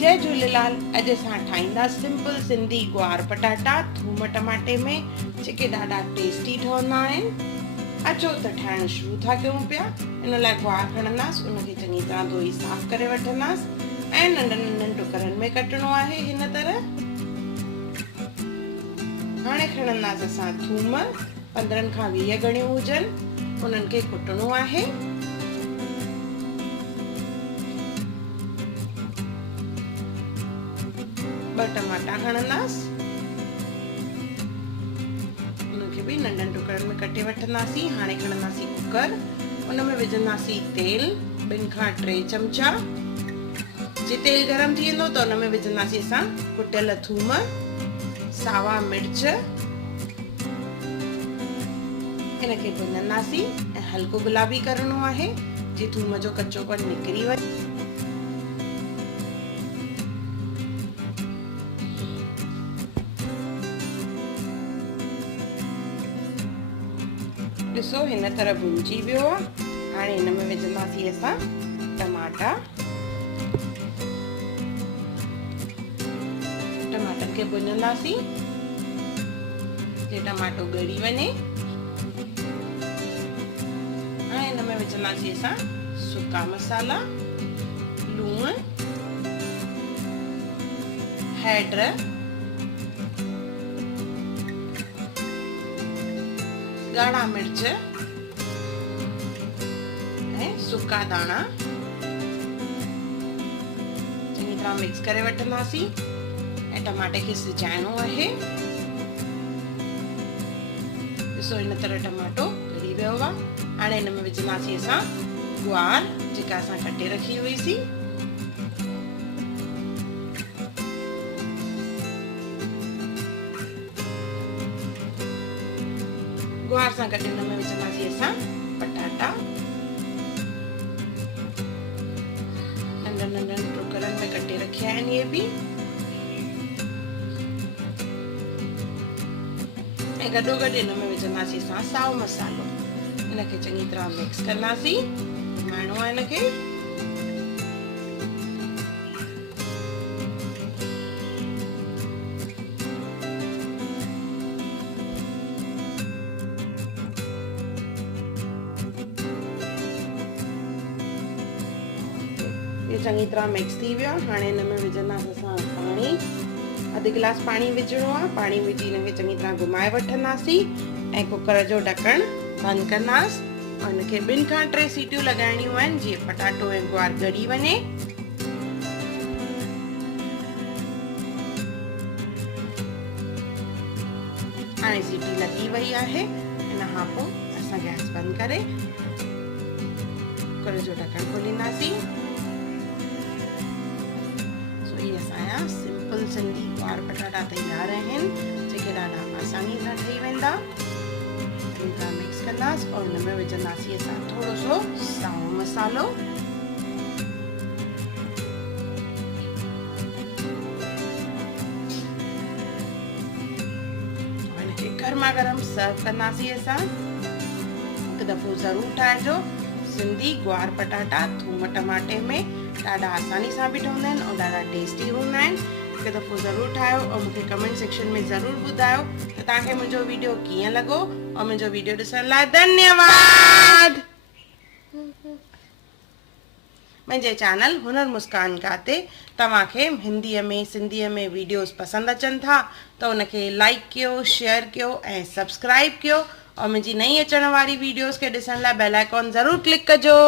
जय झूलेलाल। अॼु असां ठाहींदासीं सिंपल सिंधी गुआर पटाटा थूम टमाटे में, जेके ॾाढा टेस्टी ठहंदा आहिनि। अचो त ठाहिण शुरू था कयूं पिया। इन लाइ गुआर खणंदासीं, उनखे चङी तरह धोई साफ़ करे वठंदासीं ऐं नंढनि नंढनि टुकरनि में कटणो आहे हिन तरह। हाणे खणंदासीं असां थूम, 15 खां 20 घणियूं हुजनि, उन्हनि खे कुटणो आहे। ॿ टमाटा खणंदासीं, उनखे बि नंढनि टुकड़नि में कटे वठंदासीं। हाणे खणंदासीं कुकर, उन में विझंदासीं तेल 2 खां 3 चमचा। जे तेल गरम थी वेंदो त उन में विझंदासीं असां कुटियल थूम, सावा मिर्च, इनखे भुनंदासीं ऐं हल्को गुलाबी करणो आहे, जे थूम जो कच्चोपन निकिरी वञे। ॾिसो हिन तरह भुंजी वियो आहे। हाणे हिन में विझंदासीं असां टमाटा, टमाटनि खे भुनंदासीं जे टमाटो ॻरी वञे। हाणे हिन में विझंदासीं असां सुका मसाला, लूण, हैड, ॻाढ़ा मिर्च ऐं सुका दाणा। चङी तरह मिक्स करे वठंदासीं ऐं टमाटे खे सिजाइणो आहे। ॾिसो हिन तरह टमाटो ॻरी वियो आहे। हाणे हिन में विझंदासीं असां गुआर, जेका असां कटे रखी हुईसीं। गुआर सां गॾु हिन में विझंदासीं असां पटाटा, नंढनि नंढनि टुकड़नि में कटे रखिया आहिनि इहे बि। ऐं गॾोगॾु हिन में विझंदासीं असां साओ मसालो। इनखे चङी तरह मिक्स कंदासीं, घुमाइणो आहे इनखे। ये चङी तरह मिक्स थी वियो। हाणे हिन में विझंदासीं असां पाणी, 1/2 गिलास पाणी विझणो आहे। पाणी विझी हिनखे चङी तरह घुमाए वठंदासीं ऐं कुकर जो ढकणु बंदि कंदासीं। और हिनखे 2 खां 3 सीटियूं लॻाइणियूं आहिनि, जीअं पटाटो ऐं गुआर ॻरी वञे। हाणे सीटी लॻी वई आहे। हिन खां पोइ असां गैस बंदि करे कुकर जो ढकणु खोलींदासीं। असांजा सिंपल सिंधी गुआर पटाटा तैयार आहिनि, जेके ॾाढा आसानी सां ठही वेंदा। इनखां मिक्स कंदासीं और हिन में विझंदासीं असां थोरो सो साओ मसालो। हिनखे गरमा गरम सर्व कंदासीं असां। हिकु दफ़ो ज़रूरु ठाहिजो। सिंधी गुआर पटाटा थूम टमाटे में ॾाढा आसानी सां बि ठहंदा आहिनि और ॾाढा टेस्टी हूंदा आहिनि। हिकु दफ़ो ज़रूरु ठाहियो और मूंखे कमेंट सेक्शन में ज़रूरु ॿुधायो त तव्हांखे मुंहिंजो वीडियो कीअं लॻो। और मुंहिंजो वीडियो ॾिसण लाइ धन्यवाद। मुंहिंजे चैनल हुनर मुस्कान का ते तव्हांखे हिंदीअ में सिंधीअ में वीडियोस पसंदि अचनि था त उनखे लाइक कयो, शेयर कयो ऐं सब्सक्राइब कयो। और मुंहिंजी नई अचण वारी वीडियोस खे ॾिसण लाइ बेल आइकॉन ज़रूरु क्लिक कजो।